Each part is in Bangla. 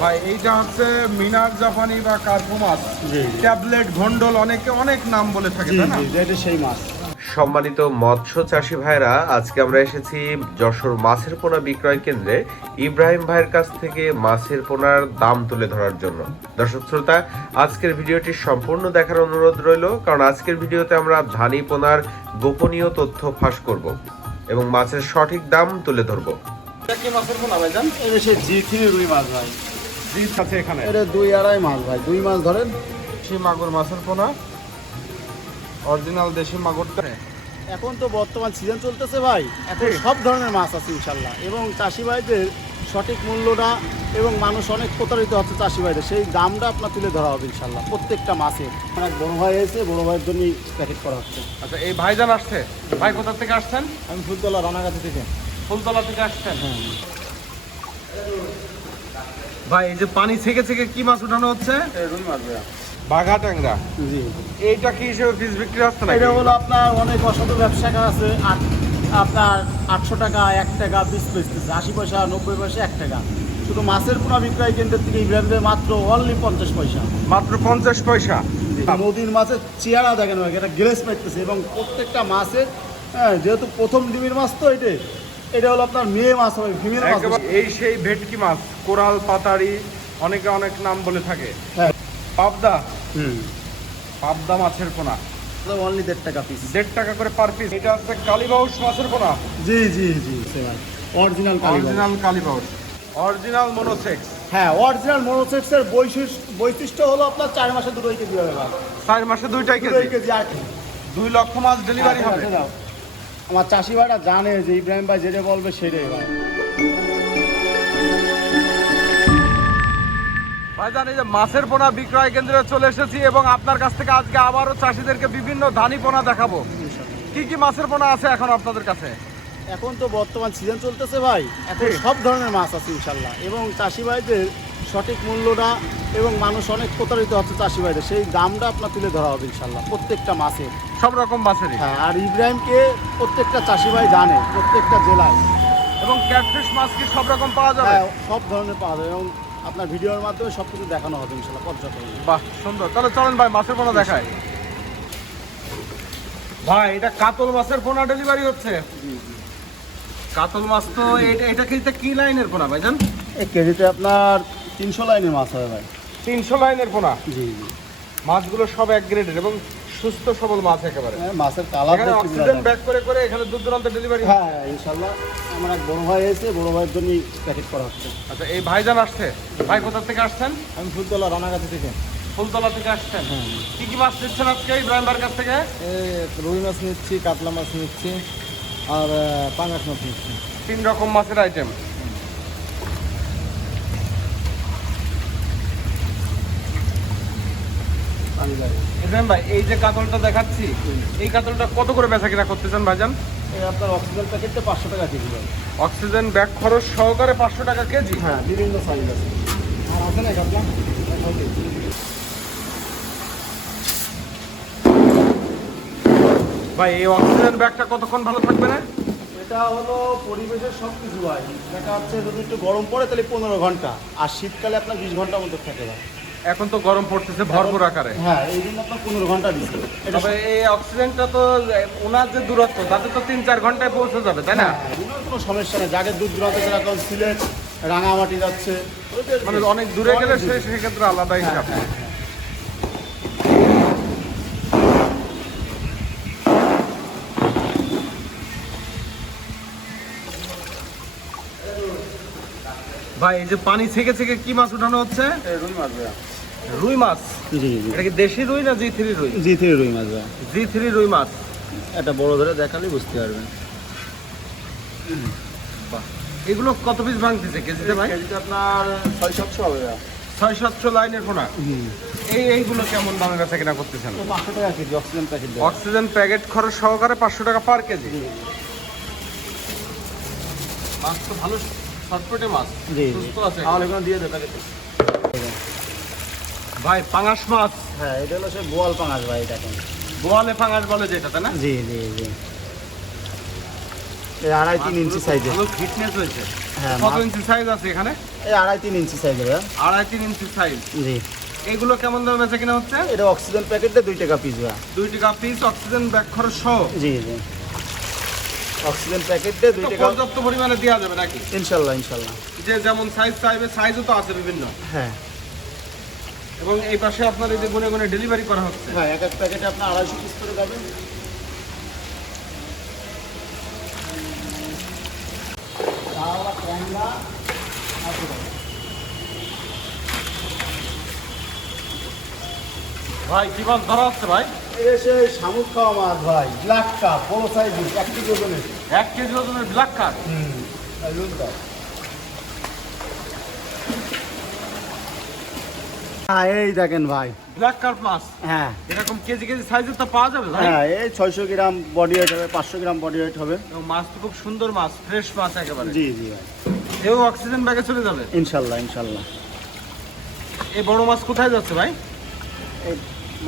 ভাই এইটা হচ্ছে মিনার জাপানি বা কার্পো মাছ, ট্যাবলেট ঘন্ডল অনেক নাম বলে থাকে, তাই না? এটা সেই মাছ। সম্মানিত মৎস্য চাষী ভাইরা, আজকে আমরা এসেছি যশোর মাছের পোনা বিক্রয় কেন্দ্রে ইব্রাহিম ভাইয়ের কাছ থেকে মাছের পোনার দাম তুলে ধরার জন্য। দর্শক শ্রোতা, আজকের ভিডিওটি সম্পূর্ণ দেখার অনুরোধ রইল, কারণ আজকের ভিডিওতে আমরা ধানি পোনার গোপনীয় তথ্য ফাঁস করব এবং মাছের সঠিক দাম তুলে ধরব। এটা কি মাছের পোনা ভাইজান? এটা সেই জি3 রুই মাছ ভাই। জিত আছে এখানে। এটা 2-2.5 মাছ ভাই, 2 মাছ ধরেন। দেশি মাগুর মাছের পোনা, অরিজিনাল দেশি মাগুরটা। এখন তো বর্তমান সিজন চলতেছে ভাই, এখন সব ধরনের মাছ আছে ইনশাল্লাহ, এবং চাষি ভাইদের সঠিক মূল্যটা এবং মানুষ অনেক প্রতারিত হচ্ছে চাষি ভাইদের, সেই দামটা আপনার তুলে ধরা হবে ইনশাল্লাহ প্রত্যেকটা মাছের। অনেক বড় ভাই এসে বড় ভাইয়ের জন্যই প্যাকেট করা হচ্ছে। আচ্ছা, এই ভাইজান আসছে। ভাই কোথা থেকে আসছেন? আমি ফুলতলা রানাগাছি থেকে। ফুলতলা থেকে আসছেন? ভাই এই যে পানি থেকে কি মাছ উঠানো হচ্ছে? রুই মাছ ভাইয়া। বাঘা ট্যাংরা। জি, এইটা কি হিসেবে পিস বিক্রি হচ্ছে না? এটা হলো আপনার অনেক অসাধু ব্যবসায়ী আছে, আপনার 800 টাকা, 1 টাকা পিস বেচতেছে, 80 পয়সা, 90 পয়সা, 1 টাকা। শুধু মাছের পোনা বিক্রয় কেন্দ্রের থেকে ইব্রাহিমদের মাত্র অনলি 50 পয়সা। মাত্র 50 পয়সা। নদীর মাছের চেহারা দেখেন ভাই, এটা গ্লেস পাইতেছে, এবং প্রত্যেকটা মাছের যেহেতু প্রথম ডিমের মাছ, তো এটা হলো আপনার মেয়ে মাছ হবে, ফিমেল মাছ। এই সেই ভেটকি মাছ, কোরাল পাতারি, অনেক নাম বলে থাকে। হ্যাঁ। পাবদা। পাবদা মাছের পোনা অনলি 1.5 টাকা পিস। 1.5 টাকা করে পার পিস। এটা হচ্ছে কালীবাউস মাছের পোনা। জি ভাই, অরিজিনাল কালীবাউস, অরিজিনাল মনোসেক্স। হ্যাঁ, অরিজিনাল মনোসেক্সের বৈশিষ্ট্য হলো আপনার 4 মাসে 2 কেজি হবে ভাই। 4 মাসে 2 কেজি আর 2 লক্ষ মাছ ডেলিভারি হবে। আমার চাষি ভাইরা জানে যে ইব্রাহিম ভাই যেটা বলবে সেটাই ভাই। ভাইজান, এই যে মাছের পোনা বিক্রয় কেন্দ্রে চলে এসেছি এবং আপনার কাছ থেকে আজকে আবারও চাষিদেরকে বিভিন্ন ধানি পোনা দেখাবো। কি মাছের পোনা আছে এখন আপনাদের কাছে? এখন তো বর্তমান সিজন চলতেছে ভাই, এখন সব ধরনের মাছ আছে ইনশাল্লাহ, এবং চাষি ভাইদের সঠিক মূল্যটা এবং মানুষ অনেক প্রতারিত হচ্ছে চাষি ভাইদের, সেই দামটা আপনার তুলে ধরা হবে ইনশাল্লাহ প্রত্যেকটা মাছের। সব রকম মাছেরই। হ্যাঁ, আর ইব্রাহিমকে প্রত্যেকটা চাষি ভাই জানে, প্রত্যেকটা জেলায়। এবং ক্যাটফিশ মাছ কি সব রকম পাওয়া যাবে? হ্যাঁ, সব ধরনের পাওয়া যাবে, এবং আপনার ভিডিওর মাধ্যমে সব কিছু দেখানো হবে ইনশাল্লাহ পর্যাপ্ত। বাহ, সুন্দর। তাহলে চলেন ভাই মাছের পোনা দেখায়। ভাই, এটা কাতল মাছের পোনা ডেলিভারি হচ্ছে। কাতল মাছ তো এটা কি লাইনের পোনা ভাইজান? এই কেজিতে আপনার 300 লাইনের মাছ হবে ভাই। 300 লাইনের পোনা। জি। মাছগুলো সব এক গ্রেডের এবং সুস্থ সবল মাছ একেবারে। হ্যাঁ, মাছের কালার এখানে অক্সিজেন ব্যাক করে এখানে দূর দূরান্তে ডেলিভারি। হ্যাঁ ইনশাল্লাহ, আমার এক বড় ভাই এসে বড় ভাইয়ের জন্যই প্যাকেট করা হচ্ছে। আচ্ছা, এই ভাইজান আসছে। ভাই কোথা থেকে আসছেন? আমি ফুলতলা রানাগাছি থেকে। ফুলতলা থেকে আসছেন? কি মাছ নিচ্ছেন আজকে ইব্রাহিম ভাইয়ের কাছ থেকে? রুই মাছ নিচ্ছি, কাতলা মাছ নিচ্ছি, আর পাঙ্গাস মাছ নিচ্ছি। 3 রকম মাছের আইটেম। ইব্রাহিম ভাই, এই যে কাতলটা দেখাচ্ছি, এই কাতলটা কত করে বেচা কিনা করতেছেন ভাইজান? এই আপনার অক্সিজেন প্যাকেটটা 500 টাকা কেজি ভাই। অক্সিজেন ব্যাগ খরচ সহকারে 500 টাকা কেজি। হ্যাঁ, বিভিন্ন সাইজ আছে। আর আছে না কাতলা? ভাই, এই অক্সিজেন ব্যাগটা কতক্ষণ ভালো থাকবে না? এটা হলো পরিবেশের সব কিছু ভাই। দেখা যাচ্ছে যদি একটু গরম পড়ে তাহলে 15 ঘন্টা, আর শীতকালে আপনার 20 ঘন্টার মধ্যে থাকে ভাই। এখন তো গরম পড়তেছে ভরপুর আকারে। হ্যাঁ, এই জন্য আপনার 15 ঘন্টা দিচ্ছে। তবে এই অক্সিজেনটা তো ওনার যে দূরত্ব তাতে তো 3-4 ঘন্টায় পৌঁছে যাবে, তাই না? কোনো সমস্যা নেই, যাদের দূর দূরান্ত যেরকম সিলেট, রাঙামাটি যাচ্ছে, মানে অনেক দূরে গেলে সেক্ষেত্রে আলাদা হিসাব। ভাই, এই যে পানি থেকে কি মাছ উঠানো হচ্ছে? রুই মাছ ভাইয়া। রুই মাছ। জি। এটা কি দেশি রুই না জি3 রুই? জি3 রুই মাছ ভাইয়া। জি3 রুই মাছ। এটা বড় ধরে দেখালেই বুঝতে পারবেন। বাহ, এগুলো কত পিস ভাঙতেছে কেজিতে ভাই? কেজিতে আপনার 600-700 হবে ভাইয়া। 600-700 লাইনের পোনা। এইগুলো কেমন দামে বেচা কিনা করতেছেন? 500 টাকা KG oxygen packet. Oxygen packet খরচ সহকারে 500 টাকা পার কেজি। মাছ তো ভালো শর্টপটে মাছ। জি। সুস্থ আছে। তাহলে এখানে দিয়ে দেবে প্যাকেট। ভাই, পাঙাশ মাছ। হ্যাঁ, এটা হলো সে বোয়াল পাঙাশ ভাই, এটা এখন বোয়ালে পাঙাশ বলে যেটা, তাই না? জি। এই 2.5-3 ইঞ্চি সাইজের। ভালো ফিটনেস হয়েছে। হ্যাঁ, কত ইঞ্চি সাইজ আছে এখানে? এই 2.5-3 ইঞ্চি সাইজের। 2.5-3 ইঞ্চি সাইজ। জি, এগুলো কেমন দামে বেচা কিনা হচ্ছে? এটা অক্সিজেন প্যাকেটে 2 টাকা পিস ভাই। 2 টাকা পিস অক্সিজেন ব্যাগ খরচ সহ। জি জি, অক্সিজেন প্যাকেটে 2 তো টাকা পর্যাপ্ত পরিমাণে দেওয়া যাবে নাকি? ইনশাল্লাহ ইনশাল্লাহ। যে যেমন সাইজ চাইবে, সাইজও তো আছে বিভিন্ন। হ্যাঁ এবং এই পাশে আপনার এই যে গুনে গুনে ডেলিভারি করা হচ্ছে। হ্যাঁ, এক এক প্যাকেটে আপনার 250 পিস করে যাবে। ভাই কি মাছ ধরা হচ্ছে ভাই? এটা সেই শামুক খাওয়া মাছ ভাই, ব্ল্যাক কাপ, বড় সাইজের, 1 কেজি ওজনের। 1 কেজি ওজনের ব্ল্যাক কাপ। হ্যাঁ এই দেখেন ভাই, ব্ল্যাক কাপ মাছ হ্যাঁ এরকম কেজি কেজি সাইজের তো পাওয়া যাবে ভাই? হ্যাঁ, এই 600 গ্রাম বডি ওয়েট হবে, 500 গ্রাম বডি ওয়েট হবে। এবং মাছ তো খুব সুন্দর মাছ, ফ্রেশ মাছ একেবারে। জি জি ভাই, এও অক্সিজেন ব্যাগে চলে যাবে। ইনশাল্লাহ ইনশাল্লাহ। এই বড় মাছ কোথায় যাচ্ছে ভাই? এই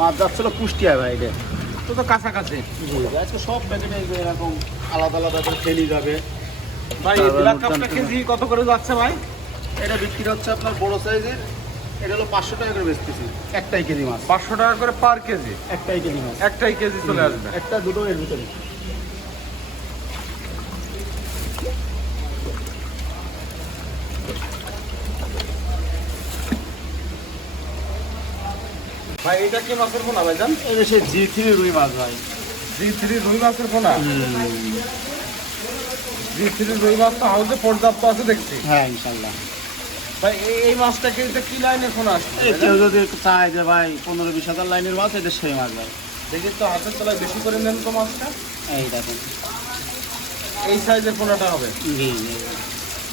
মাছ যাচ্ছিল কুষ্টিয়া ভাই। এটা তো কাছাকাছি। জি, আজকে সব প্যাকেটে এরকম আলাদা আলাদা করে ফেলি যাবে। ভাই এই ব্ল্যাক কাপটা কেজি কত করে যাচ্ছে ভাই? এটা বিক্রি হচ্ছে আপনার বড় সাইজের, এটা হলো 500 টাকা করে বেচতেছি। একটাই কেজি মাছ, 500 টাকা করে পার কেজি। একটাই কেজি মাছ, একটাই কেজি চলে আসবে। একটা দুটো এর ভিতরে। ভাই এটা কি মাছের পোনা ভাই জান? এটা সে G3 রুই মাছ ভাই। G3 রুই মাছের পোনা। G3 রুই মাছ তো হাউসে পর্যাপ্ত আছে দেখছি। হ্যাঁ ইনশাল্লাহ। ভাই এই মাছটা কি লাইনের পোনা আসছে? কেউ যদি একটু চায় যে ভাই 15-20 হাজার লাইনের মাছ, এটা সেই মাছ ভাই। দেখি তো হাতের তলায় বেশি করে নেন তো মাছটা। এই দেখেন, এই সাইজের পোনাটা হবে। জি জি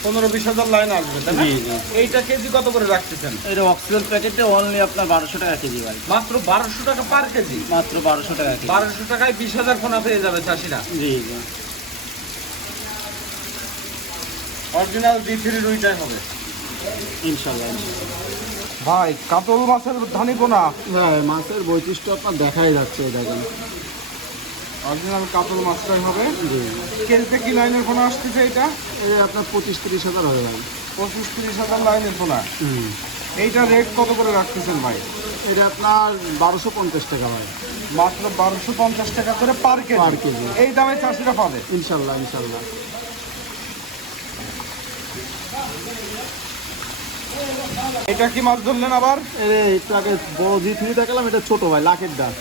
15-20 হাজার লাইন আসবে তাই না? জি জি। এইটা কেজি কত করে রাখতেছেন? এটা অক্সিজেন প্যাকেটে অনলি আপনার 1200 টাকা কেজি ভাই। মাত্র 1200 টাকা পার কেজি। মাত্র 1200 টাকা কেজি। 1200 টাকায় 20,000 পোনা পেয়ে যাবে চাষিরা। জি জি, অরিজিনাল G3 রুইটাই হবে। ইনশাল্লাহ ইনশাল্লাহ। ভাই কাতল মাছের ধানি পোনা। হ্যাঁ, মাছের বৈশিষ্ট্য আপনার দেখাই যাচ্ছে, এই দেখেন। অরিজিনাল কাতল মাছটাই হবে। জি, কেজিতে কি লাইনের পোনা আসতেছে এটা? এটা আপনার 25-30 হাজার হবে ভাই। 25-30 হাজার লাইনের পোনা। হুম, এইটা রেট কত করে রাখতেছেন ভাই? এটা আপনার 1250 টাকা ভাই। মাত্র 1250 টাকা করে পার কেজি। পার কেজি। এই দামে চাষিরা পাবে। ইনশাল্লাহ ইনশাল্লাহ। এটা কি মাছ ধরলেন আবার? একটু আগে বড় G3 দেখালাম, এটা ছোট ভাই, লাখের ডাক।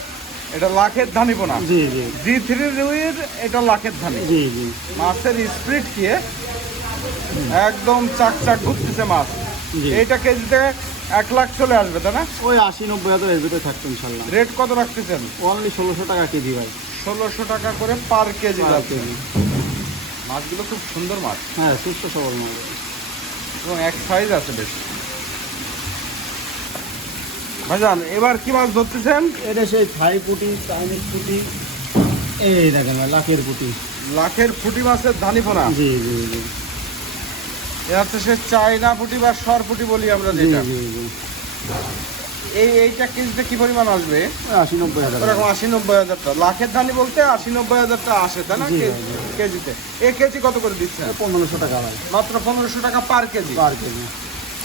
এটা লাখের ধানি পোনা। জি জি G3 রুইয়ের এটা লাখের ধানি। জি জি মাছের স্পিড কি একদম চাক চাক ঘুরতেছে মাছ। জি। এইটা কেজিতে 1 লাখ চলে আসবে তাই না? ওই 80-90 হাজার এর ভিতরে থাকতো ইনশাল্লাহ। রেট কত রাখতেছেন? অনলি 1600 টাকা কেজি ভাই। 1600 টাকা করে পার কেজি পার যাচ্ছে। কেজি। মাছগুলো খুব সুন্দর মাছ হ্যাঁ, সুস্থ সবল মাছ। এবং এক সাইজ আছে বেশ। ভাইজান এবার কি মাছ ধরতেছেন? এটা সেই থাই পুঁটি, চাইনিজ পুঁটি, এই দেখেন ভাই, লাখের পুঁটি। লাখের পুঁটি মাছের ধানি পোনা। জি জি জি এ হচ্ছে সে চায়না পুঁটি বা সর পুঁটি বলি আমরা জি যেটা। জি জি। এইটা কেজিতে কি পরিমাণ আসবে? 80-90 হাজার। ওরকম 80-90 হাজার টাকা। লাখের ধানি বলতে 80-90 হাজার টাকা আসে তাই না? জি, কেজিতে এ কেজি কত করে দিচ্ছেন? 1500 টাকা ভাই মাত্র 1500 টাকা পার কেজি। পার কেজি।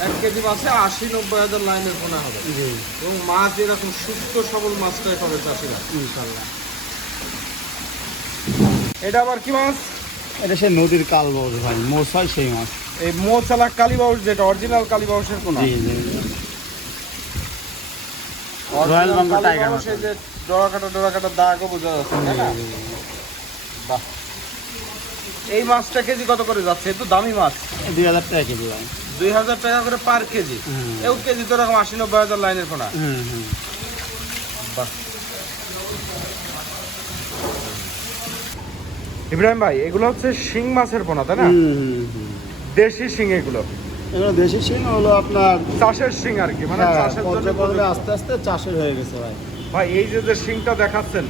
1 কেজি মাছে 80-90 হাজার লাইনের পোনা হবে। জি এবং মাছ এরকম সুস্থ সবল মাছটাই পাবে চাষিরা। ইনশাল্লাহ। এটা আবার কি মাছ? এটা সেই নদীর কালবাউস ভাই, মোষ হয় সেই মাছ। এই মোচালা কালীবাউস, যেটা অরিজিনাল কালীবাউসের পোনা। জি জি জি। Original রয়্যাল বেঙ্গল টাইগার কালীবাউস, মাছ। এই যে ডোরাকাটা দাগও বোঝা যাচ্ছে তাই না? বাহ। এই মাছটা কেজি কত করে যাচ্ছে? এ তো দামি মাছ। 2000 টাকা কেজি ভাই। 2000 টাকা করে পার কেজি। হুম। এও কেজি তো এরকম 80-90 হাজার লাইনের পোনা। হুম হুম। বাহ। ইব্রাহিম ভাই এগুলো হচ্ছে শিং মাছের পোনা তাই না? দেশি শিং এগুলো। এগুলো দেশি শিং হলো আপনার চাষের শিং আর কি, মানে চাষের জন্য পর্যায়ক্রমে আস্তে আস্তে চাষের হয়ে গেছে ভাই। ভাই এই যে শিংটা দেখাচ্ছেন,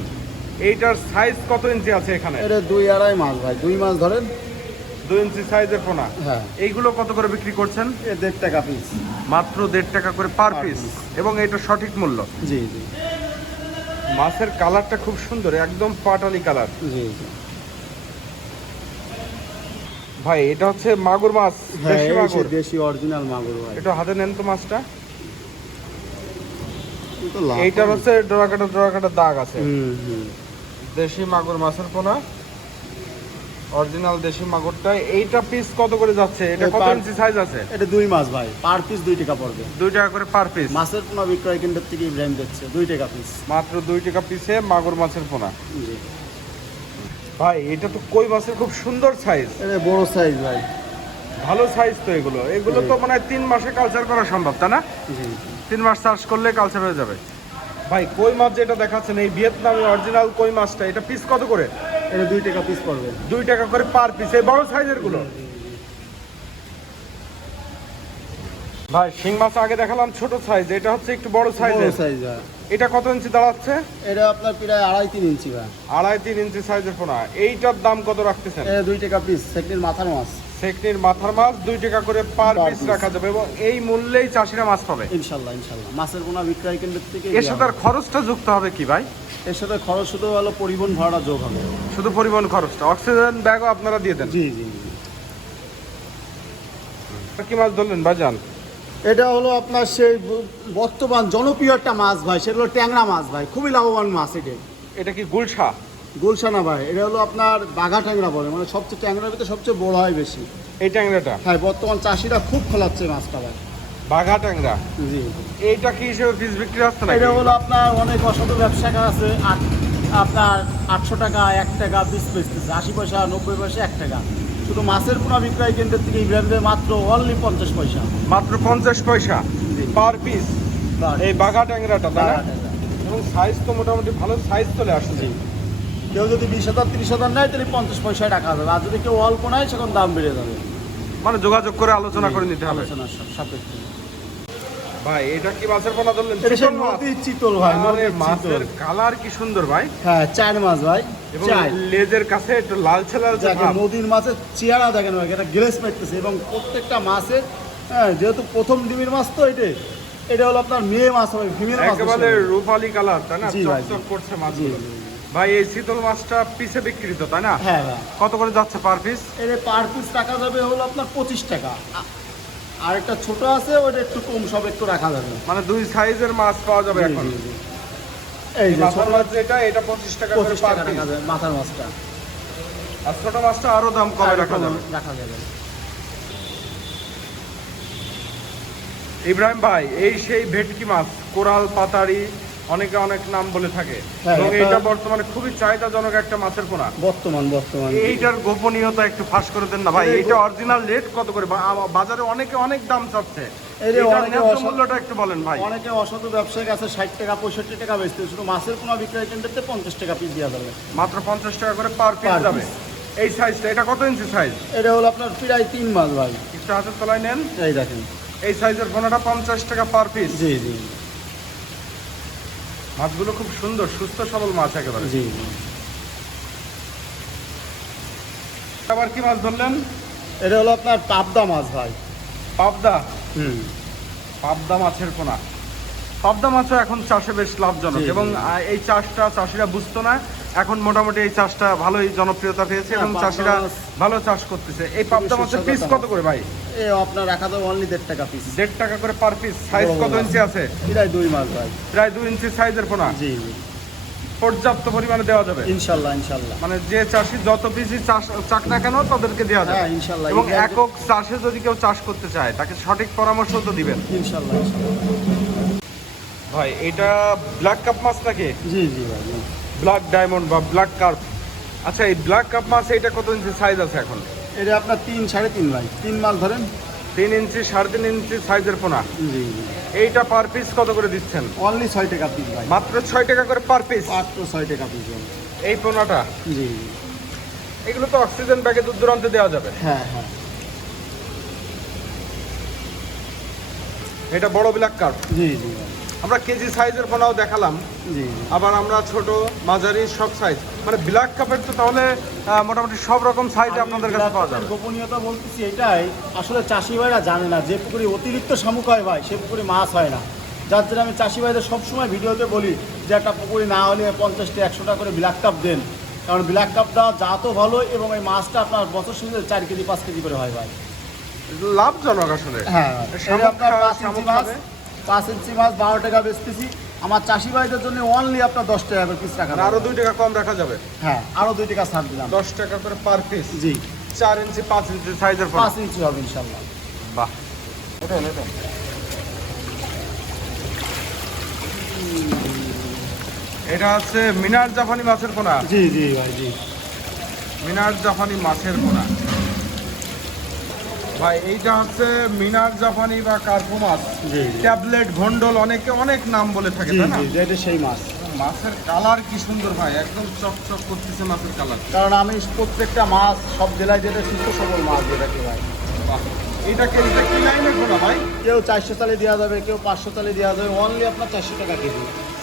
এইটার সাইজ কত ইঞ্চি আছে এখানে? এটা 2-2.5 মাছ ভাই, 2 মাছ ধরেন। 2 ইঞ্চি সাইজের পোনা। হ্যাঁ, এইগুলো কত করে বিক্রি করছেন? 1.5 টাকা পিস। মাত্র 1.5 টাকা করে পার Per পিস। piece। এবং এটা সঠিক মূল্য। জি জি মাছের কালারটা খুব সুন্দর, একদম পাটালি কালার। জি জি। ভাই এটা হচ্ছে মাগুর মাছ, হ্যাঁ দেশি এই মাগুর। সেই দেশি অরিজিনাল মাগুর ভাই। একটু হাতে নেন তো মাছটা। কিন্তু লাভ এইটার হবে। হচ্ছে ডোরাকাটা দাগ আছে। হুম। দেশি মাগুর মাছের পোনা, অরিজিনাল দেশি মাগুরটা। এইটা পিস কত করে যাচ্ছে? এটা কত ইঞ্চি সাইজ আছে? এটা 2 মাছ ভাই, পার পিস 2 টাকা পড়বে। 2 টাকা করে পার পিস। মাছের পোনা বিক্রয় কেন্দ্র থেকে ইব্রাহিম দিচ্ছে 2 টাকা পিস। মাত্র 2 টাকা পিসে মাগুর মাছের পোনা। জি। ভাই এটা তো কই মাছের খুব সুন্দর সাইজ, এটা বড় সাইজ ভাই। ভালো সাইজ তো এগুলো। এগুলো তো মানে 3 মাসে কালচার করা সম্ভব, তাই না? জি। 3 মাস চাষ করলে কালচার হয়ে যাবে। ভাই কই মাছ যেটা দেখাচ্ছেন, এই ভিয়েতনামি অরিজিনাল কই মাছটা, এটা পিস কত করে? এটা 2 টাকা পিস পড়বে। 2 টাকা করে পার পিস, এই বড় সাইজের গুলো। ভাই শিং মাছ আগে দেখালাম ছোট সাইজ, এটা হচ্ছে একটু বড় বড় সাইজের। সাইজ ভাই। এটা কত ইঞ্চি দাঁড়াচ্ছে? এটা আপনার প্রায় 2.5-3 ইঞ্চি ভাই। 2.5-3 ইঞ্চি সাইজের পোনা। এইটার দাম কত রাখতেছেন? এটা 2 টাকা পিস, সেকনির মাথার মাছ। সেকনির মাথার মাছ 2 টাকা করে পার Per পিস piece। রাখা যাবে এবং এই মূল্যেই চাষিরা মাছ পাবে। ইনশাল্লাহ ইনশাল্লাহ। মাছের পোনা বিক্রয় কেন্দ্র থেকে এর সাথে আর খরচটা যুক্ত হবে কি ভাই? এর সাথে খরচ শুধু হলো পরিবহন ভাড়া যোগ হবে। শুধু পরিবহন খরচটা, অক্সিজেন ব্যাগও আপনারা দিয়ে দেন। জি জি। কি মাছ ধরলেন ভাইজান? এটা হলো আপনার সেই বর্তমান জনপ্রিয় একটা মাছ ভাই, সেটা হলো ট্যাংরা মাছ ভাই, খুবই লাভবান মাছ। এটা কি গুলশা? গুলশানা ভাই, এটা হলো আপনার বাঘা ট্যাংরা বলে, মানে সবচেয়ে ট্যাংরার ভিতরে সবচেয়ে বড় হয় বেশি। এই ট্যাংরাটা? হ্যাঁ, বর্তমান চাষিরা খুব খোলাচ্ছে মাছটা ভাই। বাঘা ট্যাংরা। জি। এইটা কি হিসেবে পিস বিক্রি হচ্ছে না? এটা হলো আপনার অনেক অসাধু ব্যবসায়ী আছে, আপনার 800 টাকা, 1 টাকা পিস বেচতেছে, 80 পয়সা, 90 পয়সা, 1 টাকা। শুধু মাছের পোনা বিক্রয় কেন্দ্র থেকে ইব্রাহিমদের মাত্র অনলি 50 পয়সা। মাত্র 50 পয়সা জি। পার পিস এই বাঘা ট্যাংরাটা, তাই না? বাঘা ট্যাংরা। এবং সাইজ তো মোটামুটি ভালো সাইজ চলে আসছে। জি। কেউ যদি 20,000 30,000 নেয় তাহলে 50 পয়সায় টাকা যাবে, আর যদি কেউ অল্প নেয় সেখন দাম বেড়ে যাবে। মানে যোগাযোগ করে আলোচনা করে নিতে হবে। আলোচনার সাপেক্ষে। ভাই এটা কি মাছের পোনা ধরলেন? এটা সেই চিতল মাছ? নদীর চিতল ভাই, আরে নদীর মাছের চিতল। কালার কি সুন্দর ভাই, হ্যাঁ, চার মাছ ভাই, এবং চার। লেজের কাছে একটু লালচে লালচে দেখেন ভাব। নদীর মাছের চেহারা দেখেন ভাই, এটা গ্লেস মারতেছে, এবং প্রত্যেকটা মাছের, হ্যাঁ, যেহেতু প্রথম ডিমের মাছ তো এটা হলো আপনার মেয়ে মাছ হবে, ফিমেল মাছ একেবারে হবে। রূপালী কালার, তাই না? জি ভাই, চকচক করছে জি, মাছগুলো। জি। ভাই এই শীতল মাছটা পিসে বিক্রি তো, তাই না? হ্যাঁ ভাই। কত করে যাচ্ছে পার পিস? এটা পার পিস টাকা যাবে হলো আপনার 25 টাকা। আর একটা ছোট আছে, ওটা একটু কম, সব একটু রাখা যাবে। মানে দুই সাইজের মাছ পাওয়া যাবে জি, এখন। জি, জি। এই যে মাথার ছোট মাছ যেটা, এটা 25 টাকা করে 25 পার টাকা পিস। রাখা যাবে মাথার মাছটা। আর ছোট মাছটা আরো দাম কমে রাখা যাবে। রাখা যাবে। ইব্রাহিম ভাই, এই সেই ভেটকি মাছ, কোরাল পাতারি, অনেকে অনেক নাম বলে থাকে, হ্যাঁ, এবং এটা- এটা বর্তমানে খুবই চাহিদাজনক একটা মাছের পোনা। বর্তমান। এইটার গোপনীয়তা একটু ফাঁস করে দেন না ভাই। এটা- এইটা অরিজিনাল রেট কত করে? বাজারে অনেকে অনেক দাম চাচ্ছে, এটা এটার অনেকে ন্যায্য অসৎ- মূল্যটা একটু বলেন ভাই। অনেকে অসাধু ব্যবসায়ী আছে 60 টাকা 65 টাকা বেচতে, শুধু মাছের পোনা বিক্রয় কেন্দ্রতে 50 টাকা পিস দেওয়া যাবে। মাত্র 50 টাকা করে পার পিস Per যাবে। piece। এই সাইজটা, এটা কত ইঞ্চি সাইজ? এটা হলো আপনার প্রায় 3 মাছ ভাই। একটু হাতের তলায় নেন। এই দেখেন। এই সাইজের পোনাটা 50 টাকা পার পিস। জি জি মাছগুলো খুব সুন্দর, সুস্থ সবল মাছ একেবারে। জি। আবার কি মাছ ধরলেন? এটা হলো আপনার পাবদা মাছ ভাই। পাবদা। হুম। পাবদা মাছের পোনা। পাবদা মাছও এখন চাষে বেশ লাভজনক, জি, জি। এবং এই চাষটা চাষিরা বুঝতো না, এখন মোটামুটি এই চাষটা ভালোই জনপ্রিয়তা পেয়েছে এবং হ্যাঁ, পাবদা চাষিরা মাছ ভালো চাষ করতেছে। এই পাবদা মাছের পিস সুস্বাদু কত করে ভাই? এ আপনার রাখা যাবে অনলি 1.5 টাকা পিস। 1.5 টাকা করে পার পিস। সাইজ বড় কত মাছ। ইঞ্চি আছে? প্রায় 2 মাছ ভাই। প্রায় 2 ইঞ্চি সাইজের পোনা। জি জি। পর্যাপ্ত পরিমাণে দেওয়া যাবে। ইনশাল্লাহ ইনশাল্লাহ। মানে যে চাষি যত পিসই চাষ না কেন তাদেরকে দেওয়া যাবে। হ্যাঁ, ইনশাল্লাহ। এবং একক চাষে যদি কেউ চাষ করতে চায় তাকে সঠিক পরামর্শ তো দিবেন। ইনশাল্লাহ ইনশাল্লাহ। ভাই এটা ব্ল্যাক কাপ মাছ নাকি? জি জি ভাই। ব্ল্যাক ডায়মন্ড বা ব্ল্যাক কার্প। আচ্ছা, এই ব্ল্যাক কাপ মাছ এটা কত ইঞ্চি সাইজ আছে এখন? এটা আপনার 3 3.5 ভাই, 3 মাছ ধরেন। 3 ইঞ্চি 3.5 ইঞ্চি সাইজের পোনা। জি জি। এইটা পার পিস কত করে দিচ্ছেন? অনলি 6 টাকা পিস ভাই। মাত্র 6 টাকা করে পার পিস। মাত্র 6 টাকা পিস ভাই। এই পোনাটা। জি জি। এগুলো তো অক্সিজেন ব্যাগে দূর দূরান্তে দেওয়া যাবে। হ্যাঁ হ্যাঁ। এটা বড় ব্ল্যাক কার্প। জি জি ভাই। আমরা কেজি সাইজের পোনাও দেখালাম, জি জি। আবার আমরা ছোট মাঝারি সব সাইজ, মানে ব্ল্যাক কাপের তো তাহলে মোটামুটি সব রকম সাইজ আপনাদের কাছে পাওয়া যাবে। গোপনীয়তা বলতেছি এটাই, আসলে চাষি ভাইরা জানে না যে পুকুরে অতিরিক্ত শামুক হয় ভাই, সে পুকুরে মাছ হয় না। যার জন্য আমি চাষি ভাইদের সবসময় ভিডিওতে বলি যে একটা পুকুরে না হলে 50 টা 100 টাকা করে ব্ল্যাক কাপ দেন, কারণ ব্ল্যাক কাপটা জাতও ভালো এবং এই মাছটা আপনার বছর শুরুতে 4 কেজি 5 কেজি করে হয় ভাই। লাভজনক আসলে। হ্যাঁ শামুক আপনার খা- 5 শামুক ইঞ্চি মাছ, খাবে। 5 ইঞ্চি মাছ 12 টাকা বেচতেছি। আমার চাষি ভাইদের জন্য অনলি আপনার 10 টাকা করে পিস রাখা আর আরো 2 টাকা কম রাখা যাবে। হ্যাঁ আরো 2 টাকা ছাড় দিলাম। 10 টাকা করে পার পিস। জি 4 ইঞ্চি 5 ইঞ্চি সাইজের পোনা। 5 ইঞ্চি হবে ইনশাআল্লাহ। বাহ, এটা এটা হচ্ছে মিনার জাপানি মাছের পোনা। জি জি ভাই জি। মিনার জাপানি মাছের পোনা ভাই, এইটা হচ্ছে মিনার জাপানি বা কার্পো মাছ। জি ট্যাবলেট, ঘন্ডল, অনেকে অনেক নাম বলে থাকে, জি তাই না? জি এটা সেই মাছ। মাছের কালার কি সুন্দর ভাই, একদম চকচক করতেছে মাছের কালার। কারণ আমি প্রত্যেকটা মাছ সব জেলায় যেটা সুস্থ সবল মাছ যেটাকে ভাই। বাহ, এটা কেজিতে কি লাইনের পোনা ভাই? কেউ 400 তালে দেওয়া যাবে, কেউ 500 তালে দেওয়া যাবে, অনলি আপনার 400 টাকা কেজি।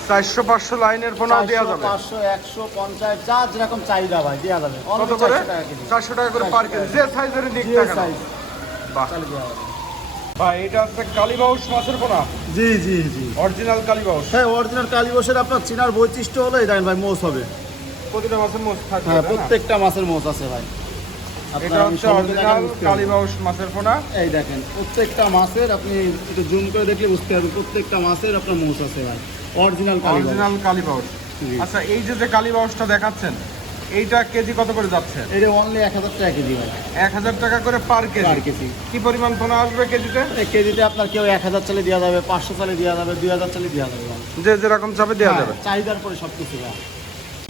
400-500 লাইনের পোনা দেওয়া যাবে। 500 150 যা যেরকম চাহিদা ভাই দেওয়া যাবে। কত অনলি করে? 400 টাকা কেজি। 400 টাকা করে পার কেজি, যে সাইজের দিক যে থাকে না। সাইজ বাহ তাহলে দেওয়া যাবে। ভাই, এটা হচ্ছে কালীবাউস মাছের পোনা, জি জি জি। অরিজিনাল কালীবাউস। হ্যাঁ অরিজিনাল কালীবসের আপনার চিনার বৈশিষ্ট্য হলো এই দেখেন ভাই মোষ হবে। প্রতিটা মাছের মোষ থাকে, হ্যাঁ তাই না? প্রত্যেকটা মাছের মোষ আছে ভাই। এটা আপনার আমি হচ্ছে সম্মুখে অরিজিনাল দেখালে বুঝতে পারবেন। কালীবাউস মাছের পোনা। এই দেখেন প্রত্যেকটা মাছের আপনি একটু জুম করে দেখলে বুঝতে পারবেন প্রত্যেকটা মাছের আপনার মোষ আছে ভাই। অরিজিনাল কালীবস। অরিজিনাল কালীবাউস। জি। আচ্ছা, এই যে কালীবাউসটা দেখাচ্ছেন, এইটা কেজি কত করে যাচ্ছে? এটা অনলি 1000 টাকা কেজি ভাই। 1000 টাকা করে পার পার কেজি। কেজি। কি পরিমাণ পোনা আসবে কেজিতে? এই কেজিতে আপনার কেউ 1000 চালে দেওয়া যাবে, 500 চালে দেওয়া যাবে, 2000 চালে দেওয়া যাবে ভাই। যে যেরকম চাপে দেওয়া হ্যাঁ, যাবে। চাহিদার পরে সবকিছু ভাই।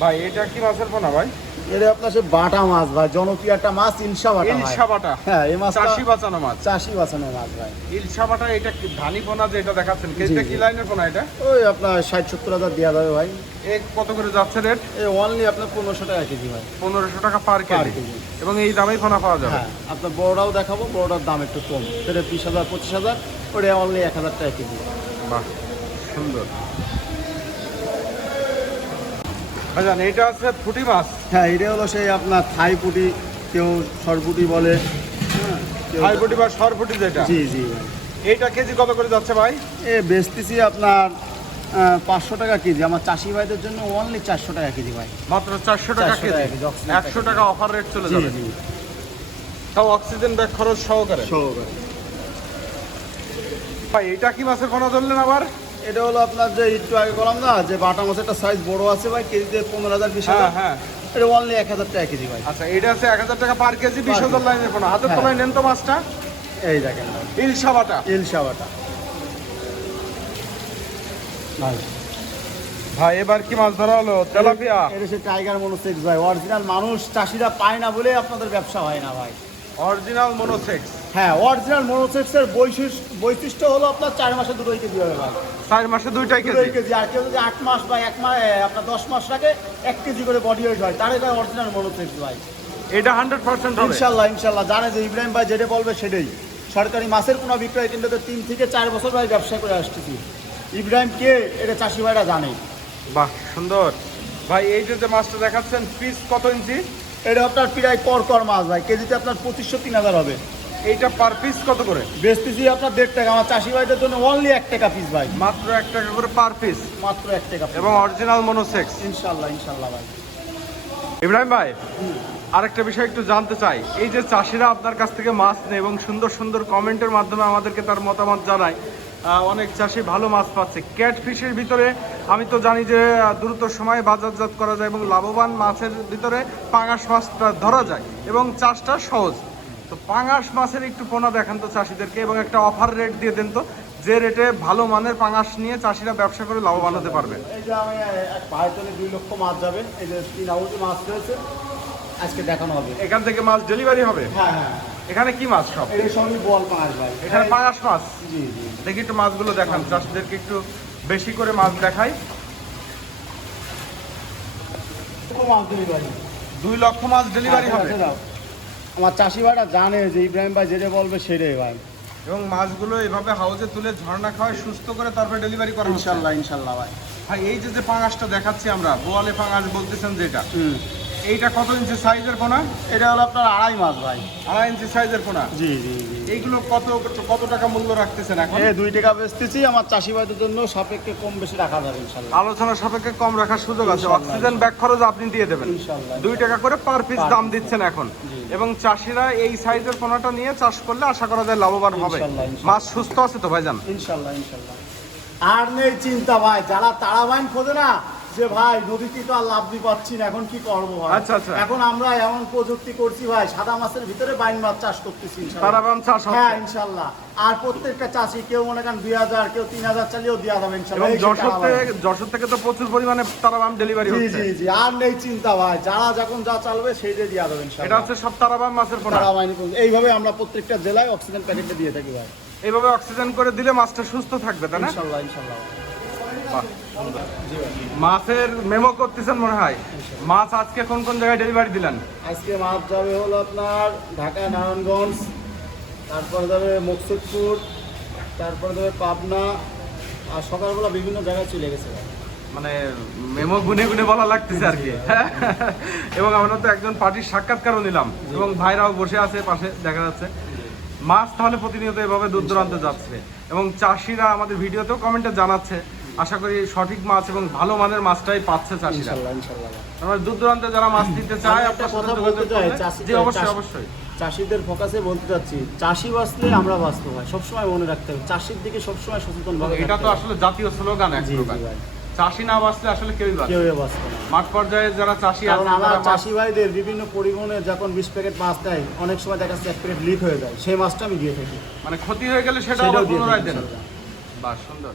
ভাই, এটা কি মাছের পোনা ভাই? এটা আপনার সে বাটা মাছ ভাই, জনপ্রিয় একটা মাছ ইলশা বাটা ভাই। ইলশা বাটা। হ্যাঁ এই মাছটা চাষি বাঁচানো মাছ। চাষি বাঁচানো মাছ ভাই। ইলশা বাটা, এটা কি ধানি পোনা যেটা দেখাচ্ছেন, কেজিতে জি, কি জি। লাইনের পোনা এটা? ওই আপনার 60-70 হাজার দেওয়া যাবে ভাই। এ কত করে যাচ্ছে রেট? এই অনলি আপনার 1500 টাকা কেজি ভাই। 1500 টাকা পার পার কেজি। কেজি। এবং এই দামেই পোনা পাওয়া যাবে। হ্যাঁ আপনার বড়টাও দেখাবো, বড়টার দাম একটু কম, সেটা 20,000 25,000, ওটা অনলি 1000 টাকা কেজি। বাহ, সুন্দর। ভাইজান, এটা আছে পুঁটি মাছ। হ্যাঁ এটা হলো সেই আপনার থাই পুটি, কেউ সরপুটি বলে। হ্যাঁ, কেউ- হাইপুটি বা সরপুটি যেটা, জি জি ভাই। এইটা কেজি কত করে যাচ্ছে ভাই? এ বেচতেছি আপনার 500 টাকা কেজি। আমার চাষি ভাইদের জন্য অনলি 400 টাকা কেজি ভাই। মাত্র 400 টাকা 400 টাকা কেজি। কেজি, অক্সিজেন 100 টাকা অফার রেট চলে জি যাবে। জি তাও অক্সিজেন ব্যাগ খরচ সহকারে। সহকারে। ভাই, এটা কি মাছের পোনা ধরলেন আবার? এটা হলো আপনার যে একটু আগে বললাম না যে বাটা মাছের একটা সাইজ বড় আছে ভাই, কেজিতে 15,000 20,000। হ্যাঁ। এটা অনলি 1000 টাকা কেজি ভাই। আচ্ছা, এটা আছে 1000 টাকা পার কেজি, 20,000 লাইনের পোনা। হাতের হ্যাঁ। তলায় নেন তো মাছটা। এই দেখেন ভাই ইলশা বাটা। ইলশা বাটা ভাই। ভাই, এবার কি মাছ ধরা হলো? তেলাপিয়া। এটা সে টাইগার মনোসেক্স ভাই। অরিজিনাল মানুষ চাষিরা পায় না বলে আপনাদের ব্যবসা হয় না ভাই। Original monosex. হ্যাঁ অরিজিনাল মনোসেক্সের বৈশিষ্ট্য হলো আপনার 4 মাসে 2 কেজি হবে ভাই। 4 মাসে 2টাই 2 কেজি। কেজি। আর কেউ যদি 8 মাস বা 1 মাস আপনার 10 মাস রাখে 1 কেজি করে বডি ওয়েট হয়, তার এটা অরিজিনাল মনোসেক্স ভাই। এটা 100% হবে। ইনশাল্লাহ ইনশাল্লাহ। জানে যে ইব্রাহিম ভাই যেটা বলবে সেটাই। সরকারি মাছের কোনো বিক্রয় কেন্দ্রতে 3 থেকে 4 বছর ভাই ব্যবসা করে আসতেছি। ইব্রাহিম কে এটা চাষি ভাইরা জানে। বাহ, সুন্দর। ভাই, এই যে মাছটা দেখাচ্ছেন, পিস কত ইঞ্চি? এটা আপনার প্রায় কর মাছ ভাই, কেজিতে আপনার 2500-3000 হবে। এইটা পার পিস কত করে? বেচতেছি আপনার 1.5 টাকা। আমার চাষি ভাইদের জন্য অনলি 1 টাকা পিস ভাই। মাত্র 1 টাকা করে পার পিস, মাত্র 1 টাকা piece। এবং অরিজিনাল মনোসেক্স। ইনশাল্লাহ ইনশাল্লাহ ভাই। ইব্রাহিম ভাই, আরেকটা বিষয় একটু জানতে চাই। এই যে চাষিরা আপনার কাছ থেকে মাছ নেয় এবং সুন্দর সুন্দর কমেন্টের মাধ্যমে আমাদেরকে তার মতামত জানায়, অনেক চাষি ভালো মাছ পাচ্ছে। ক্যাটফিশের ভিতরে আমি তো জানি যে দ্রুত সময়ে বাজারজাত করা যায় এবং লাভবান মাছের ভিতরে পাঙাশ মাছটা ধরা যায় এবং চাষটা সহজ। তো পাঙাশ মাছের একটু পোনা দেখান তো চাষিদেরকে, এবং একটা অফার রেট দিয়ে দেন তো, যে রেটে ভালো মানের পাঙাশ নিয়ে চাষিরা ব্যবসা করে লাভবান হতে পারবে। এই যে আমি এক ভাইতলে 2 লক্ষ মাছ যাবে। এই যে 3 আউটি মাছ রয়েছে, আজকে দেখানো হবে। এখান থেকে মাছ ডেলিভারি হবে। হ্যাঁ হ্যাঁ। এখানে কি মাছ সব? এটা সবই বল পাঁচ ভাই। এখানে পাঙাশ মাছ। জি জি। দেখি একটু মাছগুলো দেখান, চাষিদেরকে একটু বেশি করে মাছ দেখাই। কত মাছ দিবি ভাই? 2 লক্ষ মাছ ডেলিভারি হবে। আমার চাষি ভাইরা জানে যে ইব্রাহিম ভাই যেটা বলবে সেটাই ভাই। এবং মাছগুলো এভাবে হাউজে তুলে ঝর্ণা খাওয়ায় সুস্থ করে তারপরে ডেলিভারি করা হচ্ছে। ইনশাল্লাহ ইনশাল্লাহ ভাই। ভাই, এই যে পাঙাশটা দেখাচ্ছি আমরা, বোয়ালে পাঙাশ বলতেছেন যেটা, এইটা কত ইঞ্চি সাইজের পোনা? এটা হলো আপনার 2.5 মাস ভাই। 2.5 ইঞ্চি সাইজের পোনা। জি জি জি। এইগুলো কত টাকা মূল্য রাখতেছেন এখন? 2 টাকা বেচতেছি, আমার চাষি ভাইদের জন্য সাপেক্ষে কম বেশি রাখা যাবে ইনশাল্লাহ। আলোচনা সাপেক্ষে কম রাখার সুযোগ আছে। ইনশাল্লাহ। অক্সিজেন ব্যাগ খরচ আপনি দিয়ে দেবেন। ইনশাল্লাহ। 2 টাকা করে পার পিস Per দাম piece দিচ্ছেন এখন। জি। এবং চাষিরা এই সাইজের পোনাটা নিয়ে চাষ করলে আশা করা যায় লাভবান হবে। ইনশাল্লাহ, ইনশাল্লাহ। মাছ সুস্থ আছে তো ভাইজান? ইনশাল্লাহ ইনশাল্লাহ। আর নেই চিন্তা ভাই, যারা তারা বাইন খোঁজে না যে ভাই নদীতে তো আর লাভ দিতে পারছি না, এখন কি করবো ভাই? আচ্ছা, আচ্ছা। এখন আমরা এমন প্রযুক্তি করছি ভাই, সাদা মাছের ভিতরে বাইন মাছ চাষ করতেছি ইনশাল্লাহ। তারাবান চাষ হচ্ছে। হ্যাঁ ইনশাল্লাহ। আর প্রত্যেকটা চাষি কেউ মনে করেন 2000, কেউ 3000 চালিয়েও দেওয়া যাবে ইনশাল্লাহ। এবং এই যে তারাবাইন। যশোর থেকে তো প্রচুর পরিমাণে তারাবান ডেলিভারি জি হচ্ছে। জি জি, আর নেই চিন্তা ভাই, যারা যখন যা চালবে সেইটাই দেওয়া যাবে এটা ইনশাল্লাহ। হচ্ছে সব তারাবান মাছের পোনা। তারাবাইন এইভাবে আমরা প্রত্যেকটা জেলায় অক্সিজেন প্যাকেটে দিয়ে থাকি ভাই। এইভাবে অক্সিজেন করে দিলে মাছটা সুস্থ থাকবে, তাই না? ইনশাল্লাহ ইনশাল্লাহ। বাহ, সুন্দর। মাছের মেমো করতেছেন মনে হয়। মাছ আজকে কোন কোন জায়গায় ডেলিভারি দিলেন? আজকে মাছ যাবে হলো আপনার ঢাকা, নারায়ণগঞ্জ, তারপরে যাবে মকসুদপুর, তারপরে যাবে পাবনা, আর সকালবেলা বিভিন্ন জায়গায় চলে গেছে। মানে মেমো গুনে গুনে বলা লাগতেছে আর কি। এবং আমরা তো একজন পার্টির সাক্ষাৎকারও নিলাম এবং ভাইরাও বসে আছে পাশে, দেখা যাচ্ছে। মাছ তাহলে প্রতিনিয়ত এভাবে দূর দূরান্তে যাচ্ছে এবং চাষিরা আমাদের ভিডিওতেও কমেন্টে জানাচ্ছে। আশা করি সঠিক মাছ এবং ভালো মানের মাছটাই পাচ্ছে চাষিরা। ইনশাল্লাহ ইনশাল্লাহ। আমরা দূর দূরান্তে যারা মাছ নিতে চায় আমি একটা আপনার কথা সাথে বলতে যোগাযোগ চাই, করলে- জি অবশ্যই অবশ্যই। চাষিদের ফোকাসে বলতে চাচ্ছি, চাষি বাঁচলে আমরা বাঁচতে হয়, সবসময় মনে রাখতে হবে চাষির দিকে সবসময় সচেতন ভাবে এটা তো আসলে জাতীয় স্লোগান এক জি, জি প্রকার। ভাই। চাষি না বাঁচলে আসলে কেউই বাঁচে না। কেউ বাঁচতে না। মাঠ পর্যায়ে যারা চাষি কারণ আছে আমার তারা মাছ- চাষি ভাইদের বিভিন্ন পরিবহনে যখন 20 প্যাকেট মাছ দেয়, অনেক সময় দেখা যাচ্ছে 1 প্যাকেট লিক হয়ে যায়, সেই মাছটা আমি দিয়ে থাকি। মানে ক্ষতি হয়ে গেলে সেটা সেটাও আবার দিয়ে পুনরায় থাকি দেন। ইনশাল্লাহ। বাহ, সুন্দর।